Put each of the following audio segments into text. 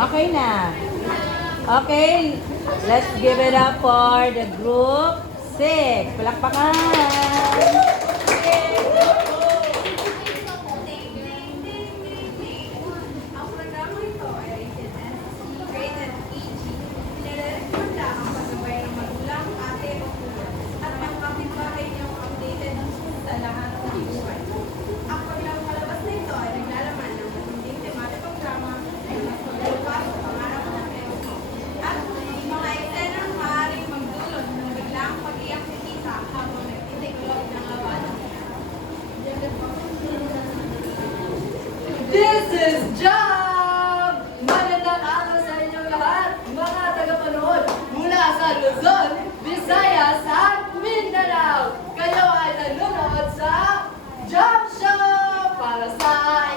Okay na. Okay, let's give it up for the group 6. Palakpakan! This is Job! Magandang araw sa inyong lahat, mga tagapanood mula sa Luzon, Visayas at Mindanao. Kayo ay nanonood sa Job Show! Para sa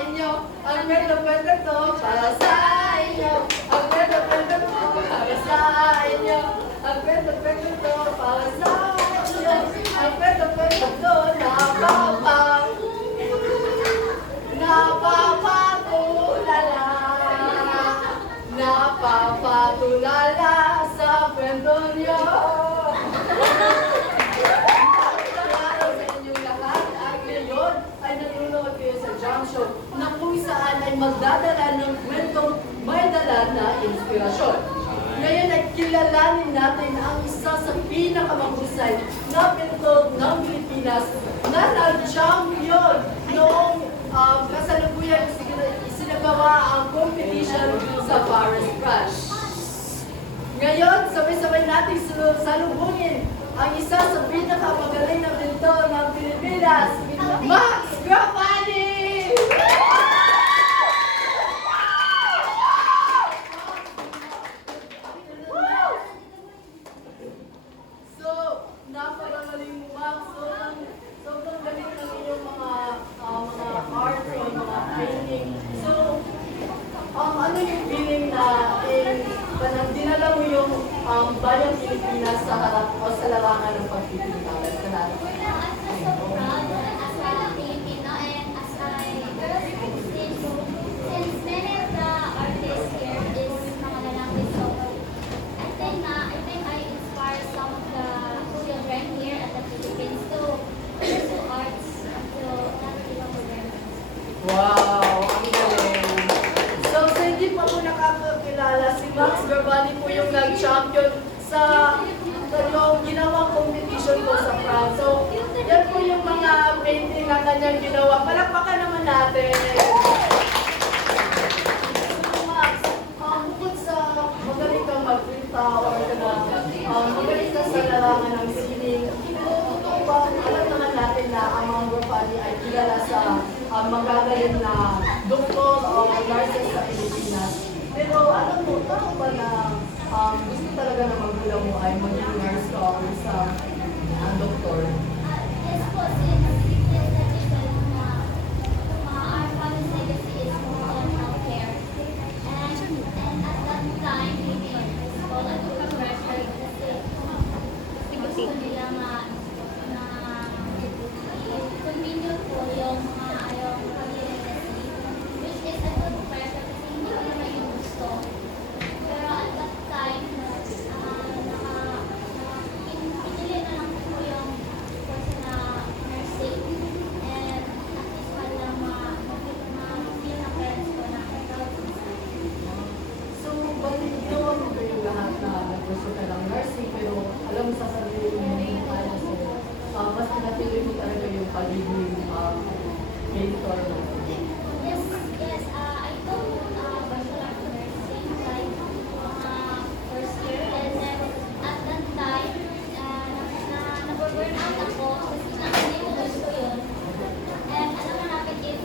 inyo, ang kwento-kwento para sa inyo. Ang kwento-kwento para sa inyo. Ang kwento-kwento para sa inyo. Ang kwento-kwento napapatulala sa kwento niyo. Araw sa inyong lahat at ngayon ay nanonood kayo sa Jam Show na kung saan ay magdadala ng kwentong may dala na inspirasyon. Ngayon ay kilalanin natin ang isa sa pinakamahusay na pintor ng Pilipinas na nag-champion noong kasalukuyan isinagawa ang competition sa Paris, France. Ngayon, sabay-sabay natin salubungin ang isa sa pinakamagaling na pintor ng Pilipinas, Max Grapani! So, napakagaling mo, Max. Sobrang galing ng iyong mga arts o mga painting. So, ano yung feeling na dinala mo yung bayang Pilipinas sa harap o sa larangan ng pagpipinta? Wow! Ang galing! So, sa hindi pa po nakakakilala, si Max Grapani po yung nag-champion sa yung ginawang competition po sa France. So, yan po yung mga painting na kanyang ginawa. Palakpakan naman natin! So, Max, bukod sa magaling kang magpinta or magaling ka sa larangan ng sining, alam naman natin na ang mga Grapani ay kilala sa magagaling na doktor o nurses sa Pilipinas. Pero alam mo, tao ba na gusto talaga na magulang mo ay maging nurse ka o sa doktor? Yes po, since our family's legacy is more on healthcare. And at that time, maybe in high school, I took a pressure kasi gusto nila na continue po yung mga which is a good pressure kasi hindi ko naman yung gusto. Pero at that time, pinili na lang po yung course na nursing. And at least para ma-feel na parents ko na proud sa akin. So, bakit ginawa mo ba yung lahat na gusto ka ng nursing pero alam mo sasabihin mo yung kaya sa'yo? Mas pinatuloy mo talaga yung pagiging mentor mo. Yes, I took bachelor of nursing like first year, and then at that time na-burn out ako kasi hindi ko gusto yun. And alam mo natin, if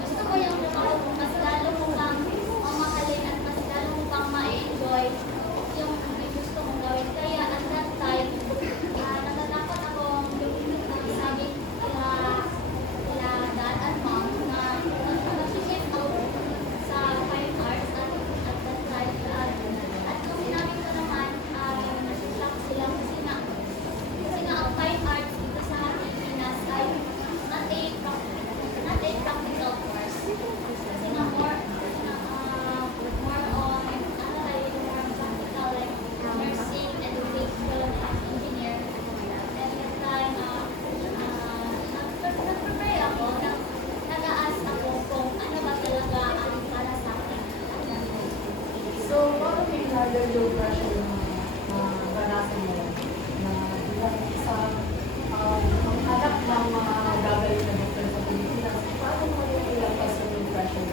gusto mo yung trabaho mo, mas lalo mo kang mamahalin at mas lalo mo kang ma-enjoy yung gusto mong gawin. Kaya at that time, natatakot ako sabi yung pressure na naranasan mo na bilang isang anak ng mga gagaling na doktor sa Pilipinas, paano mo yung ilagpas yung pressure?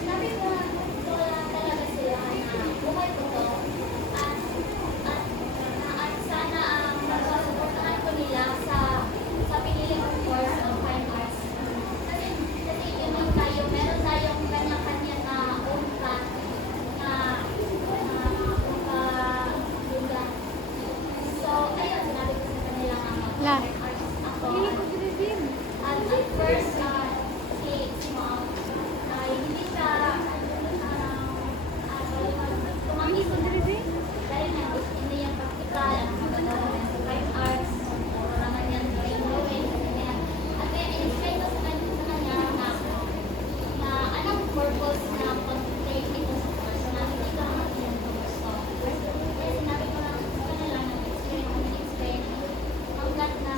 Sinabi ko lang talaga sila na buhay ko to at sana masuportahan ko nila sa pinili kong course of fine arts. Kasi yun lang tayo, meron tayong kanya-kanya na own path na lugar. So, ayun, sinabi ko sa kanila nga mag-fine arts ako. At first, si mom, hindi siya tumanggi ko na. Dahil nga, hindi yung practical, sa fine arts, kailangan yan gawin, ganyan. At kaya in-explain ko sa kanya na anong purpose na pag-take ito sa course, na hindi ka naman yan gusto. Kaya sinabi ko lang sa kanila, nag-explain, hanggat na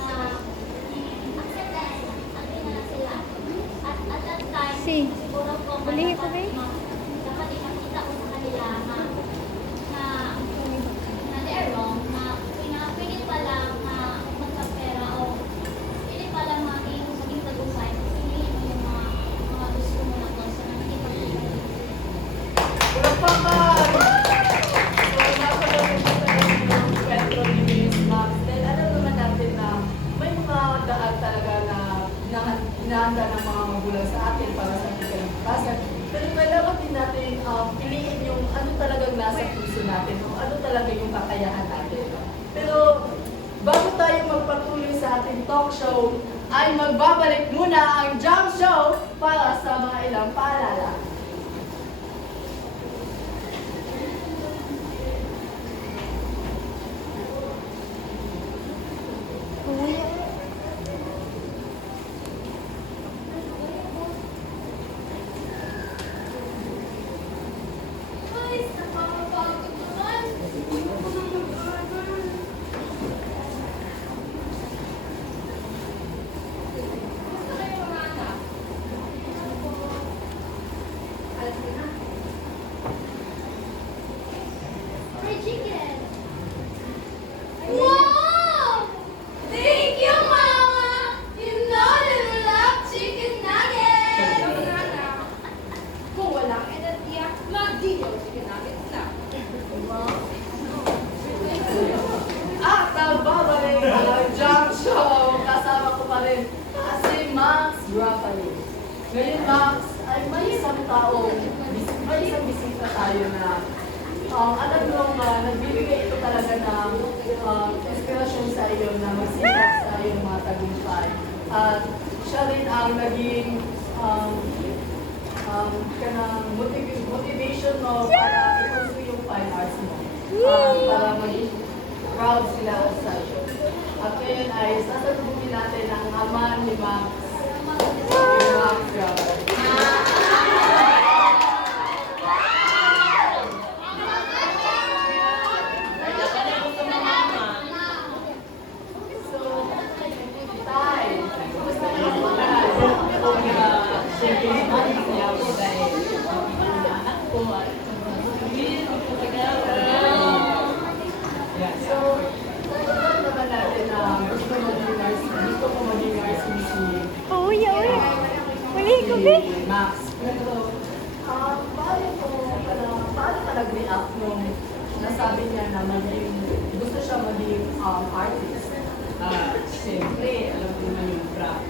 acceptance, agree na lang sila. At at that time, siguro po, dapat ipakita ko sa kanila na they're wrong, na pwede pala magkapera o pwede pala maging tagumpay kung hindi mo yung mga gusto mo na course na hindi pa Palakpakan! So, napanood ko yung kwento ni Miss Max. Then, alam naman natin na may mga daan talaga na hinahanda ng mga magulang sa atin para sa ating kalikasan. Pero kailangan din natin piliin yung ano talagang nasa puso natin o ano talaga yung kakayahan natin. Pero bago tayo magpatuloy sa ating talk show, ay magbabalik muna ang Jam Show para sa mga ilang paalala. Guys, napapagod naman. Hindi ko pa nang mag-order. Gusto kayo mga anak? Alam mo na. Fried chicken. Wow! Thank you, Mama! You know that we love chicken nuggets! Kung walang enerhiya, mag-diyo chicken nuggets na. At nagbabalik ang Jam Show. Kasama ko pa rin si Max Rapali. Ngayon, Max, ay may isang bisita tayo na alam mo, nagbibigay ito talaga ng inspirasyon sa iyo na magsikap sa iyong mga tagumpay. At siya rin ang naging kanang motivation mo para i-pursue yung fine arts mo. Para maging proud sila sa iyo. At ngayon ay sasalubungin natin ang ama ni Max. Si Max Rapali. So, Tay, kumusta ka na? Siyempre, niya ako dahil anak ko at hindi ko So, alam naman natin na gusto mo maging nurse ni si Max. Pero, paano ka nag-react nung nasabi niya na gusto siya maging artist? Siyempre, alam ko naman yung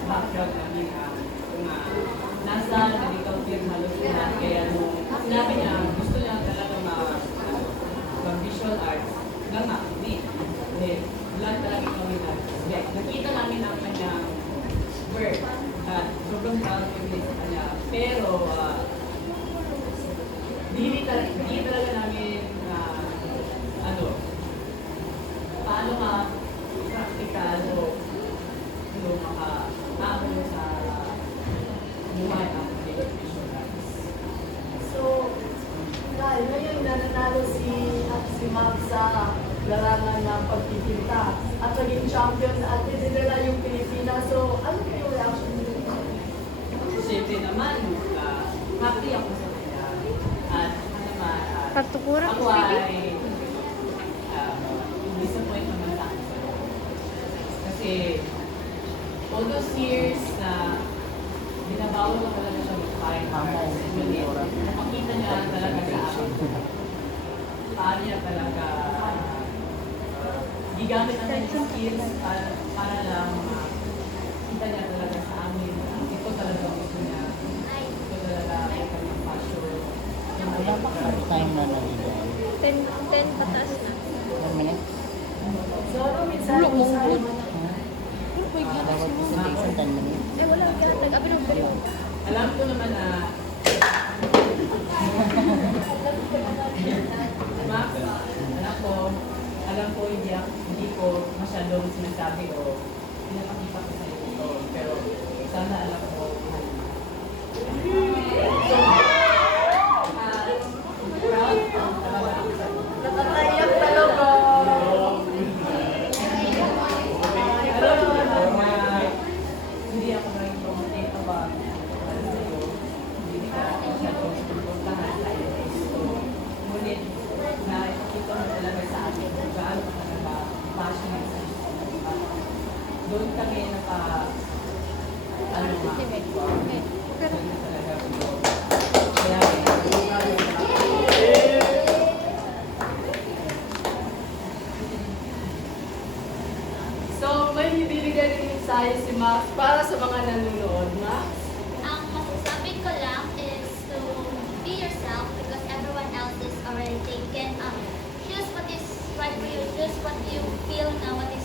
background namin kung nasa medical field halos lahat. Kaya nung sinabi niya, gusto niya talaga mag-visual arts, nga hindi. Lahat talaga kami nakita namin ang kanyang work at sobrang proud kami sa kanya. Pero, hindi talaga namin paano practical o maka-aabot sa buhay ng visual arts. So, dahil ngayon nananalo si Max sa larangan ng pagpipinta at naging champion at dinala yung Pilipinas. So, ano kayo reaction niyo? Siyempre naman, happy ako sa kanya. At naman, Katukuran Ako ay disappoint naman sa akin. Kasi all those years na binabawal ko talaga siya mag-fine arts, nakakita niya talaga sa akin. Paano niya talaga gigamit natin yung skills para lang makita niya talaga sa amin. Ito talaga gusto niya. Ito talaga ay kanyang passion. Time na nalito. 10 pataas na. 1 minute? So, ano minsan? Dapat presentation 10 minutes. Eh, wala. Kaya nag-abilog kayo. Alam ko naman na Max, alam ko hindi ko masyadong sinasabi o pinapakita ko sa iyo ito. Pero sana alam ko mahal mo. So, proud talaga ako sa iyo. Nakakaiyak talaga. Alam mo naman na hindi ako naging promote about para sa iyo. Hindi ka masyadong pupuntahan sa iyo. Ngunit, nakikita mo talaga sa akin kung gaano ka talaga passionate sa iyo. Doon kami ano nga, doon na talaga siguro. Kaya, So, may bibigyan ng mensahe si Max para sa mga nanonood, Max. Ang masasabi ko lang is to be yourself because everyone else is already taken. Choose what is right for you. Choose what you feel na what is